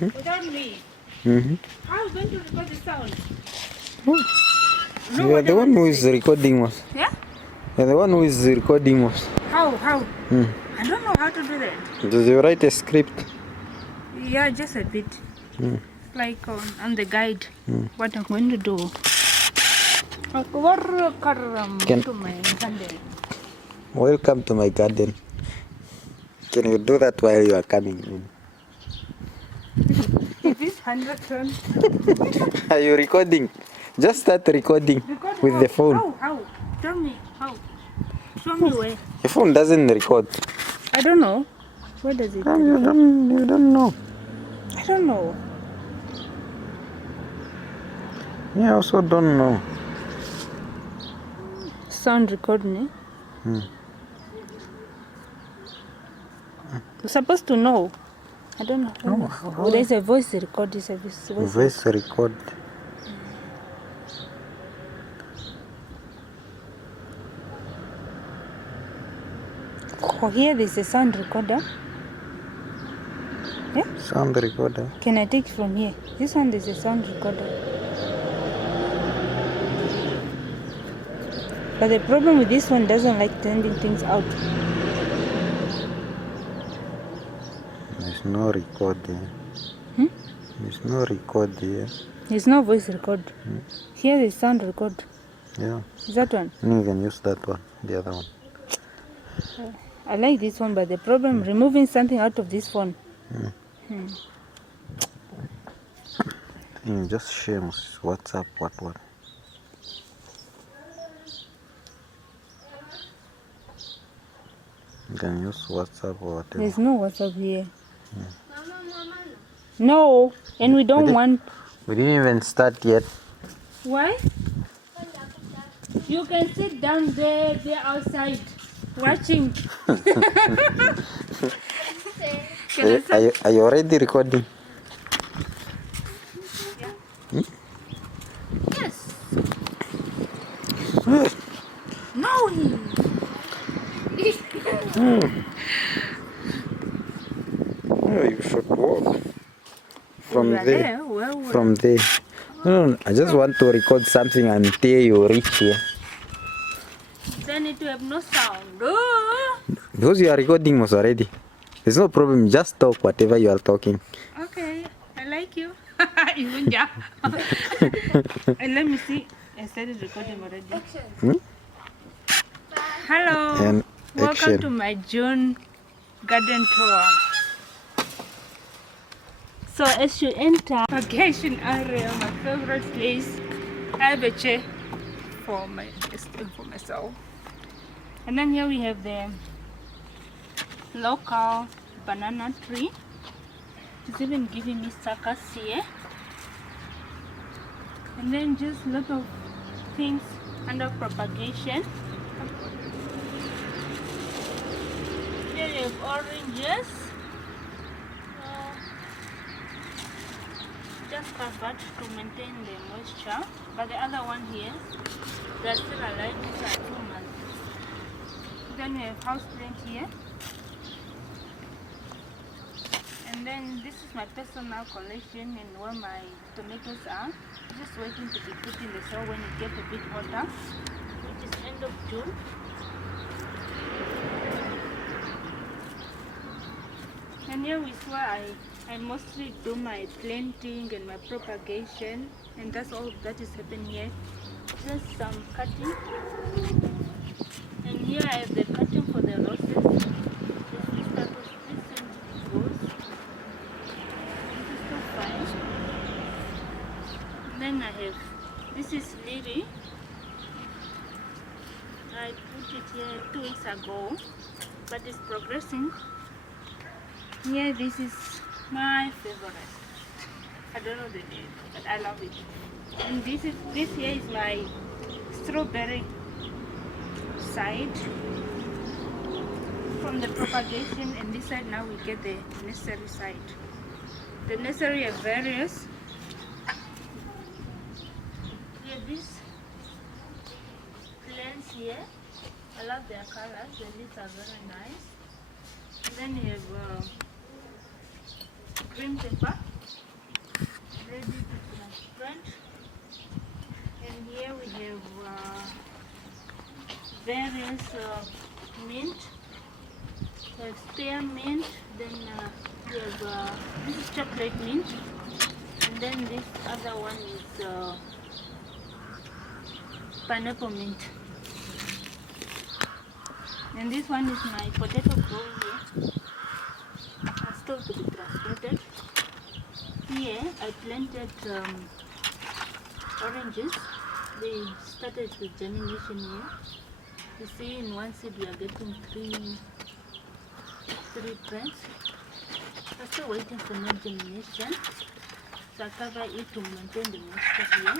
without me. How are you going to record the sound? You are the one who is recording us. Yeah? You're the one who is recording us. How? I don't know how to do that. Did you write a script? Yeah, just a bit. Like on the guide. What I'm going to do. Welcome to my garden. Welcome to my garden. Can you do that while you are coming in? Is this 100 tons? Are you recording? Just start recording with the phone. How? Tell me how. Show me where. Your phone doesn't record. I don't know. Where does it? You don't know. I don't know. Yeah, I also don't know. Sound recording. You're supposed to know. I don't know. Oh, there's a voice record. There's a Voice record. Oh, here there's a sound recorder. Yeah? Sound recorder. Can I take from here? This one is a sound recorder. But the problem with this one doesn't like sending things out. There's no record here. There's no record here. There's no voice record. Here is sound record. Yeah. Is that one? You can use that one, the other one. I like this one, but the problem removing something out of this phone. Just shames WhatsApp, what. You can use WhatsApp or whatever. There's no WhatsApp here. No, and we don't want. We didn't even start yet. Why? You can sit down there outside, watching. Are you already recording? Yes. No. Oh, you should walk from We are there. Where? From there. No, I just want to record something until you reach here. Then it will have no sound. Oh. Because you are recording us already. There's no problem. Just talk whatever you are talking. Okay, I like you. Even yeah. And let me see. I started recording already. Hello. And welcome action. to my June garden tour. So as you enter vacation area, my favorite place, I have a chair for myself. And then here we have the local banana tree. It's even giving me suckers here. And then just a lot of things under propagation. Here you have oranges. Just covered to maintain the moisture. But the other one here, they are still alive. These are 2 months. Then we have house plant here. And then this is my personal collection and where my tomatoes are. Just waiting to be put in the soil when it gets a bit hotter, which is end of June. And here is where I mostly do my planting and my propagation, and that's all that is happening here. Just some cutting. And here I have the cutting for the roses. This type of this rose. This is so fine. And then I have, this is lily. I put it here 2 weeks ago, but it's progressing. Here, this is my favorite. I don't know the name, but I love it. And this here is my strawberry side from the propagation, and this side now we get the nursery side. The nursery are various. Here, these plants here, I love their colors. The leaves are very nice. And then you have green pepper. various mint. We have spearmint. Then we have this is chocolate mint, and then this other one is pineapple mint. And this one is my potato grow here. Still to be transplanted. Here I planted oranges. They started with germination here. You see, in one seed we are getting three plants. I'm still waiting for more germination. So I cover it to maintain the moisture here.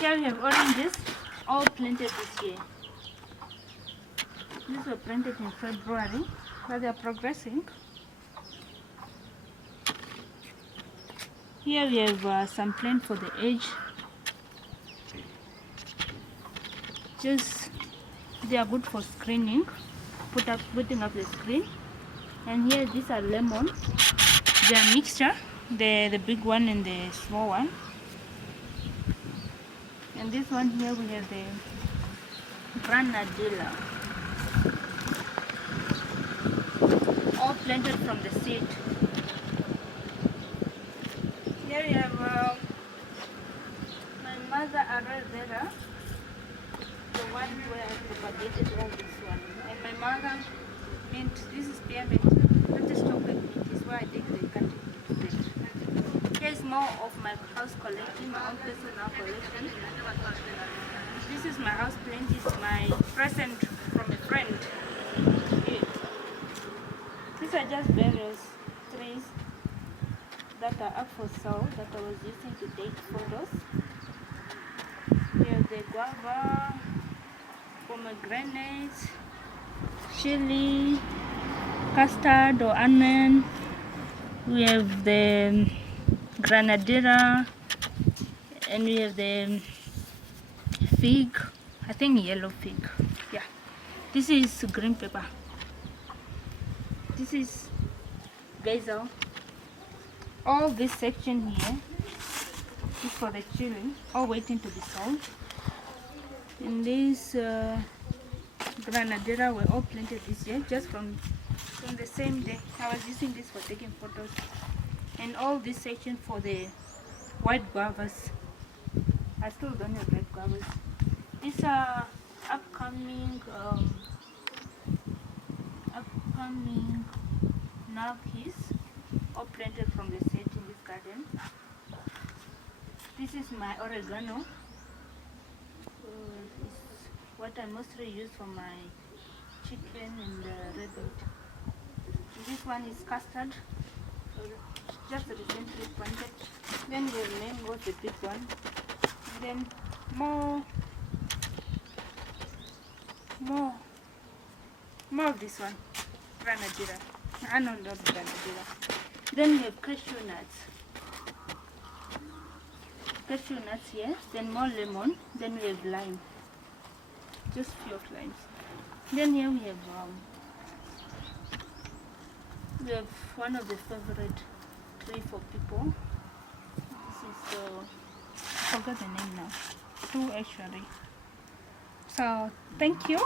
Here we have oranges, all planted this year. These were planted in February, but they are progressing. Here we have some plant for the edge. They are good for screening, putting up the screen. And here these are lemon. They are mixture, the big one and the small one. And this one here we have the granadilla, all planted from the seed. Here we have my mother aloe vera, the one where I propagated all this one. And my mother mint, this is spearmint, not just chocolate mint, is where I did the cutting to it. Here's more of my house collection, my own personal collection. This is my house plant, it's my present from a friend. Here. These are just various trees that are up for sale that I was using to take photos. We have the guava, pomegranate, chili, custard or onion. We have the granadilla, and we have the fig, I think yellow fig. Yeah, this is green pepper. This is basil. All this section here is for the chili, all waiting to be sold. And these granadilla were all planted this year, just from the same day. I was using this for taking photos. And all this section for the white guavas. I still don't have red guavas. These are upcoming narkis, all planted from the seed in this garden. This is my oregano. It's what I mostly use for my chicken and red meat. This one is custard, just recently planted. Then the mango, the big one. Then more of this one, granadilla. I know not granadilla. Then we have cashew nuts. Cashew nuts here. Then more lemon. Then we have lime. Just few of limes. Then here we have one of the favorite tree for people. This is I forgot the name now. Two actually. So thank you.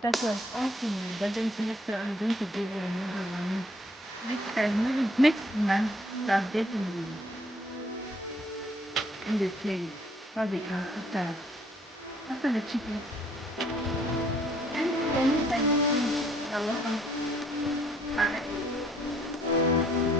That was all for me. But then semester I'm going to give you another one. Next time, maybe next month, to update in the place. How they can after the chicken. And then it's like, you're welcome. Bye.